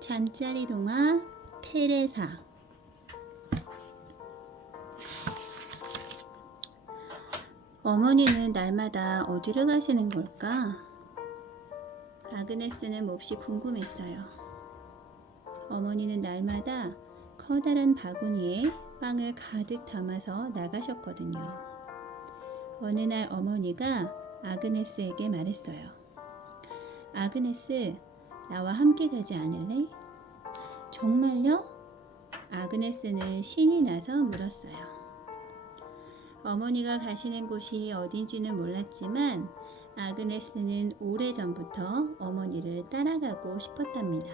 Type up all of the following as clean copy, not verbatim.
잠자리 동화 테레사. 어머니는 날마다 어디를 가시는 걸까? 아그네스는 몹시 궁금했어요. 어머니는 날마다 커다란 바구니에 빵을 가득 담아서 나가셨거든요. 어느 날 어머니가 아그네스에게 말했어요. 아그네스, 나와 함께 가지 않을래? 정말요? 아그네스는 신이 나서 물었어요. 어머니가 가시는 곳이 어딘지는 몰랐지만 아그네스는 오래전부터 어머니를 따라가고 싶었답니다.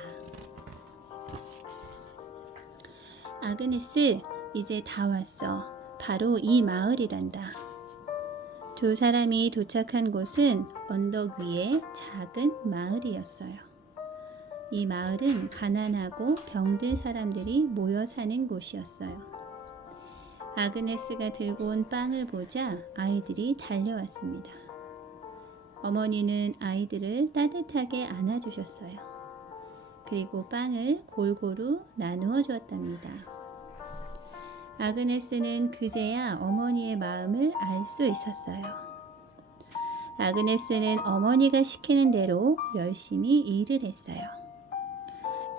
아그네스, 이제 다 왔어. 바로 이 마을이란다. 두 사람이 도착한 곳은 언덕 위의 작은 마을이었어요. 이 마을은 가난하고 병든 사람들이 모여 사는 곳이었어요. 아그네스가 들고 온 빵을 보자 아이들이 달려왔습니다. 어머니는 아이들을 따뜻하게 안아주셨어요. 그리고 빵을 골고루 나누어 주었답니다. 아그네스는 그제야 어머니의 마음을 알 수 있었어요. 아그네스는 어머니가 시키는 대로 열심히 일을 했어요.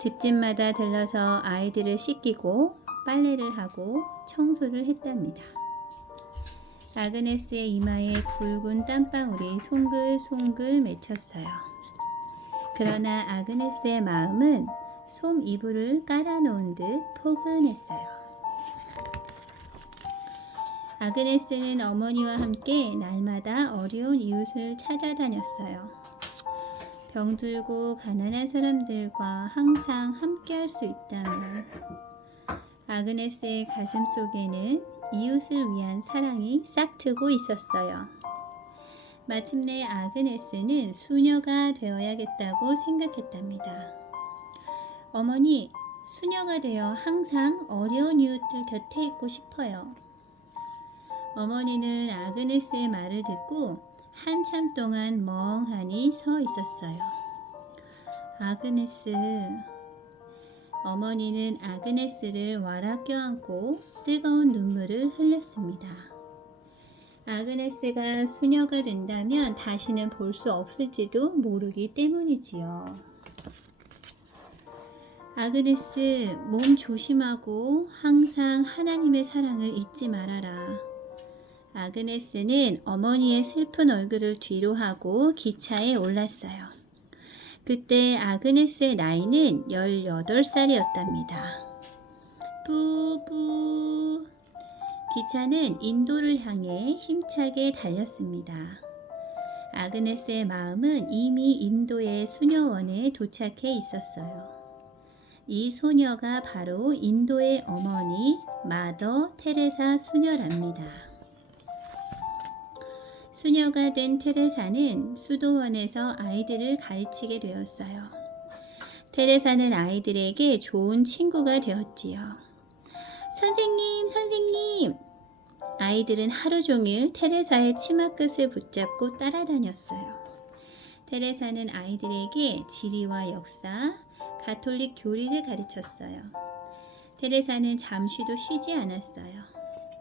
집집마다 들러서 아이들을 씻기고 빨래를 하고 청소를 했답니다. 아그네스의 이마에 굵은 땀방울이 송글송글 맺혔어요. 그러나 아그네스의 마음은 솜 이불을 깔아놓은 듯 포근했어요. 아그네스는 어머니와 함께 날마다 어려운 이웃을 찾아다녔어요. 병들고 가난한 사람들과 항상 함께할 수 있다면 아그네스의 가슴 속에는 이웃을 위한 사랑이 싹트고 있었어요. 마침내 아그네스는 수녀가 되어야겠다고 생각했답니다. 어머니, 수녀가 되어 항상 어려운 이웃들 곁에 있고 싶어요. 어머니는 아그네스의 말을 듣고 한참 동안 멍하니 서 있었어요. 아그네스. 어머니는 아그네스를 와라 껴안고 뜨거운 눈물을 흘렸습니다. 아그네스가 수녀가 된다면 다시는 볼 수 없을지도 모르기 때문이지요. 아그네스, 몸 조심하고 항상 하나님의 사랑을 잊지 말아라. 아그네스는 어머니의 슬픈 얼굴을 뒤로 하고 기차에 올랐어요. 그때 아그네스의 나이는 18살이었답니다. 뿌뿌. 기차는 인도를 향해 힘차게 달렸습니다. 아그네스의 마음은 이미 인도의 수녀원에 도착해 있었어요. 이 소녀가 바로 인도의 어머니 마더 테레사 수녀랍니다. 수녀가 된 테레사는 수도원에서 아이들을 가르치게 되었어요. 테레사는 아이들에게 좋은 친구가 되었지요. 선생님, 선생님! 아이들은 하루 종일 테레사의 치마끝을 붙잡고 따라다녔어요. 테레사는 아이들에게 지리와 역사, 가톨릭 교리를 가르쳤어요. 테레사는 잠시도 쉬지 않았어요.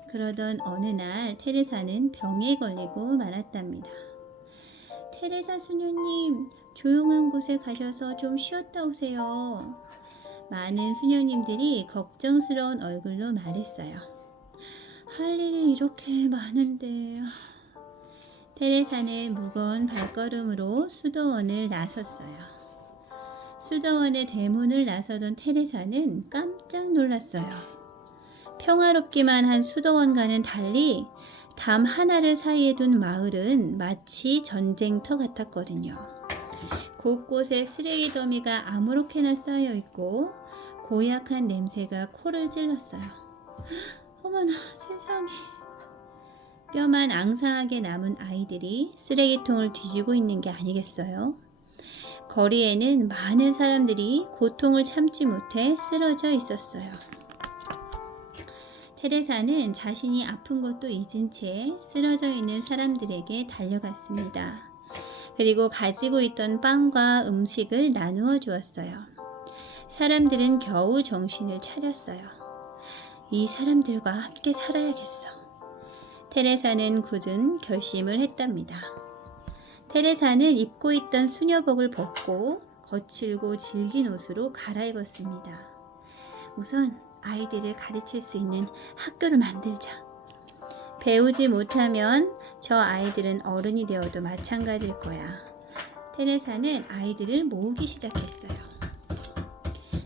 그러던 어느 날 테레사는 병에 걸리고 말았답니다. 테레사 수녀님, 조용한 곳에 가셔서 좀 쉬었다 오세요. 많은 수녀님들이 걱정스러운 얼굴로 말했어요. 할 일이 이렇게 많은데. 테레사는 무거운 발걸음으로 수도원을 나섰어요. 수도원의 대문을 나서던 테레사는 깜짝 놀랐어요. 평화롭기만 한 수도원과는 달리 담 하나를 사이에 둔 마을은 마치 전쟁터 같았거든요. 곳곳에 쓰레기 더미가 아무렇게나 쌓여 있고 고약한 냄새가 코를 찔렀어요. 어머나 세상에. 뼈만 앙상하게 남은 아이들이 쓰레기통을 뒤지고 있는 게 아니겠어요? 거리에는 많은 사람들이 고통을 참지 못해 쓰러져 있었어요. 테레사는 자신이 아픈 것도 잊은 채 쓰러져 있는 사람들에게 달려갔습니다. 그리고 가지고 있던 빵과 음식을 나누어 주었어요. 사람들은 겨우 정신을 차렸어요. 이 사람들과 함께 살아야겠어. 테레사는 굳은 결심을 했답니다. 테레사는 입고 있던 수녀복을 벗고 거칠고 질긴 옷으로 갈아입었습니다. 우선 아이들을 가르칠 수 있는 학교를 만들자. 배우지 못하면 저 아이들은 어른이 되어도 마찬가지일 거야. 테레사는 아이들을 모으기 시작했어요.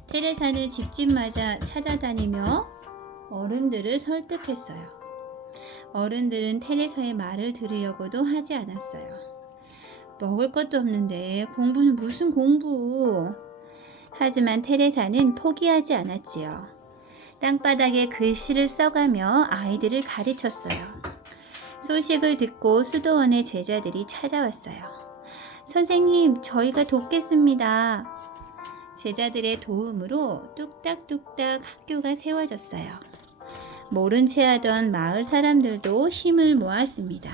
테레사는 집집마다 찾아다니며 어른들을 설득했어요. 어른들은 테레사의 말을 들으려고도 하지 않았어요. 먹을 것도 없는데 공부는 무슨 공부? 하지만 테레사는 포기하지 않았지요. 땅바닥에 글씨를 써가며 아이들을 가르쳤어요. 소식을 듣고 수도원의 제자들이 찾아왔어요. 선생님, 저희가 돕겠습니다. 제자들의 도움으로 뚝딱뚝딱 학교가 세워졌어요. 모른 채 하던 마을 사람들도 힘을 모았습니다.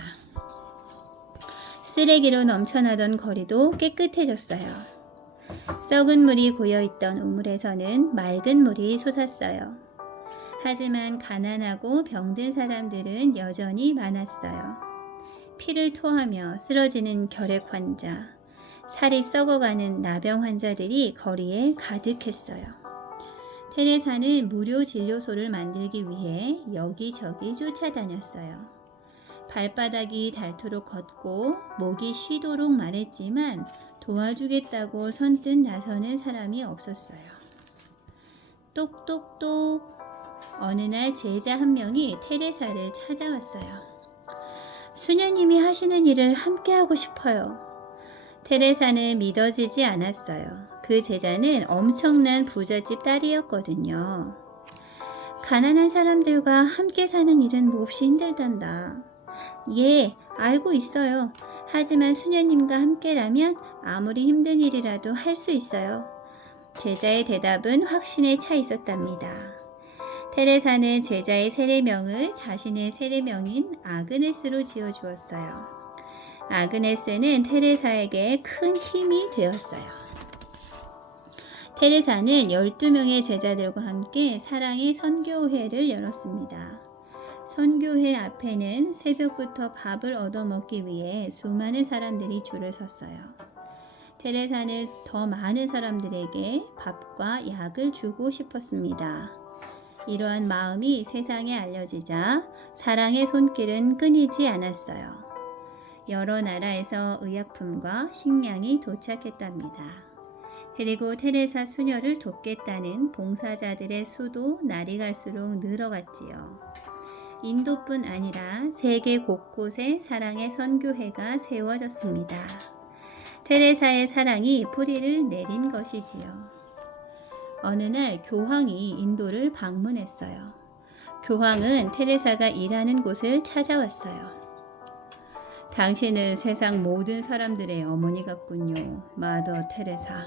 쓰레기로 넘쳐나던 거리도 깨끗해졌어요. 썩은 물이 고여있던 우물에서는 맑은 물이 솟았어요. 하지만 가난하고 병든 사람들은 여전히 많았어요. 피를 토하며 쓰러지는 결핵 환자, 살이 썩어가는 나병 환자들이 거리에 가득했어요. 테레사는 무료 진료소를 만들기 위해 여기저기 쫓아다녔어요. 발바닥이 닳도록 걷고 목이 쉬도록 말했지만 도와주겠다고 선뜻 나서는 사람이 없었어요. 똑똑똑. 어느 날 제자 한 명이 테레사를 찾아왔어요. 수녀님이 하시는 일을 함께 하고 싶어요. 테레사는 믿어지지 않았어요. 그 제자는 엄청난 부잣집 딸이었거든요. 가난한 사람들과 함께 사는 일은 몹시 힘들단다. 예, 알고 있어요. 하지만 수녀님과 함께라면 아무리 힘든 일이라도 할 수 있어요. 제자의 대답은 확신에 차 있었답니다. 테레사는 제자의 세례명을 자신의 세례명인 아그네스로 지어주었어요. 아그네스는 테레사에게 큰 힘이 되었어요. 테레사는 12명의 제자들과 함께 사랑의 선교회를 열었습니다. 선교회 앞에는 새벽부터 밥을 얻어먹기 위해 수많은 사람들이 줄을 섰어요. 테레사는 더 많은 사람들에게 밥과 약을 주고 싶었습니다. 이러한 마음이 세상에 알려지자 사랑의 손길은 끊이지 않았어요. 여러 나라에서 의약품과 식량이 도착했답니다. 그리고 테레사 수녀를 돕겠다는 봉사자들의 수도 날이 갈수록 늘어갔지요. 인도뿐 아니라 세계 곳곳에 사랑의 선교회가 세워졌습니다. 테레사의 사랑이 뿌리를 내린 것이지요. 어느 날 교황이 인도를 방문했어요. 교황은 테레사가 일하는 곳을 찾아왔어요. 당신은 세상 모든 사람들의 어머니 같군요. 마더 테레사.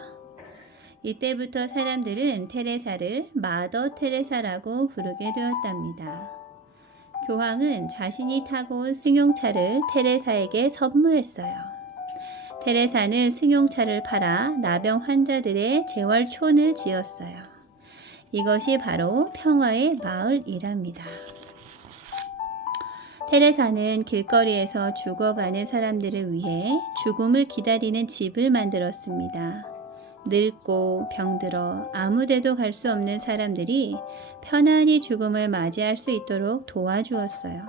이때부터 사람들은 테레사를 마더 테레사라고 부르게 되었답니다. 교황은 자신이 타고 온 승용차를 테레사에게 선물했어요. 테레사는 승용차를 팔아 나병 환자들의 재활촌을 지었어요. 이것이 바로 평화의 마을이랍니다. 테레사는 길거리에서 죽어가는 사람들을 위해 죽음을 기다리는 집을 만들었습니다. 늙고 병들어 아무데도 갈 수 없는 사람들이 편안히 죽음을 맞이할 수 있도록 도와주었어요.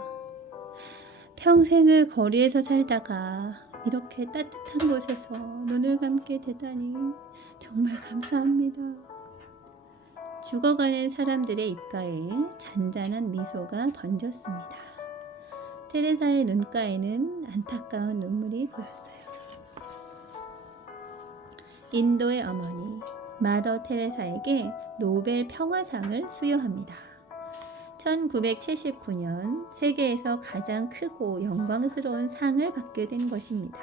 평생을 거리에서 살다가 이렇게 따뜻한 곳에서 눈을 감게 되다니 정말 감사합니다. 죽어가는 사람들의 입가에 잔잔한 미소가 번졌습니다. 테레사의 눈가에는 안타까운 눈물이 고였어요. 인도의 어머니 마더 테레사에게 노벨 평화상을 수여합니다. 1979년 세계에서 가장 크고 영광스러운 상을 받게 된 것입니다.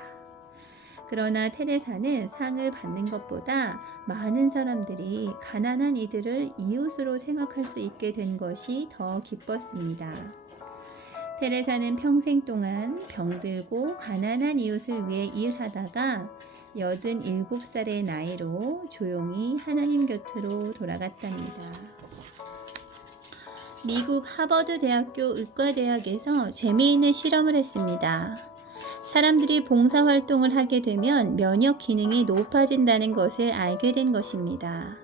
그러나 테레사는 상을 받는 것보다 많은 사람들이 가난한 이들을 이웃으로 생각할 수 있게 된 것이 더 기뻤습니다. 테레사는 평생 동안 병들고 가난한 이웃을 위해 일하다가 87살의 나이로 조용히 하나님 곁으로 돌아갔답니다. 미국 하버드 대학교 의과대학에서 재미있는 실험을 했습니다. 사람들이 봉사활동을 하게 되면 면역 기능이 높아진다는 것을 알게 된 것입니다.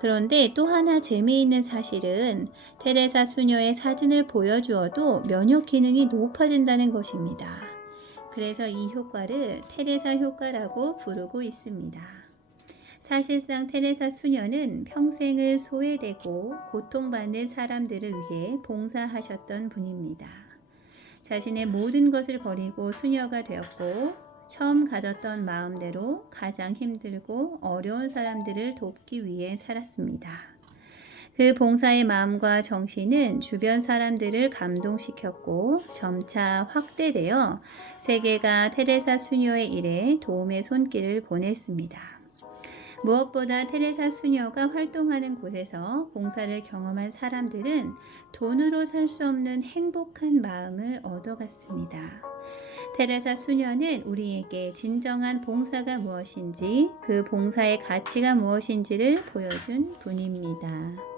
그런데 또 하나 재미있는 사실은 테레사 수녀의 사진을 보여주어도 면역 기능이 높아진다는 것입니다. 그래서 이 효과를 테레사 효과라고 부르고 있습니다. 사실상 테레사 수녀는 평생을 소외되고 고통받는 사람들을 위해 봉사하셨던 분입니다. 자신의 모든 것을 버리고 수녀가 되었고 처음 가졌던 마음대로 가장 힘들고 어려운 사람들을 돕기 위해 살았습니다. 그 봉사의 마음과 정신은 주변 사람들을 감동시켰고 점차 확대되어 세계가 테레사 수녀의 일에 도움의 손길을 보냈습니다. 무엇보다 테레사 수녀가 활동하는 곳에서 봉사를 경험한 사람들은 돈으로 살 수 없는 행복한 마음을 얻어갔습니다. 테레사 수녀는 우리에게 진정한 봉사가 무엇인지, 그 봉사의 가치가 무엇인지를 보여준 분입니다.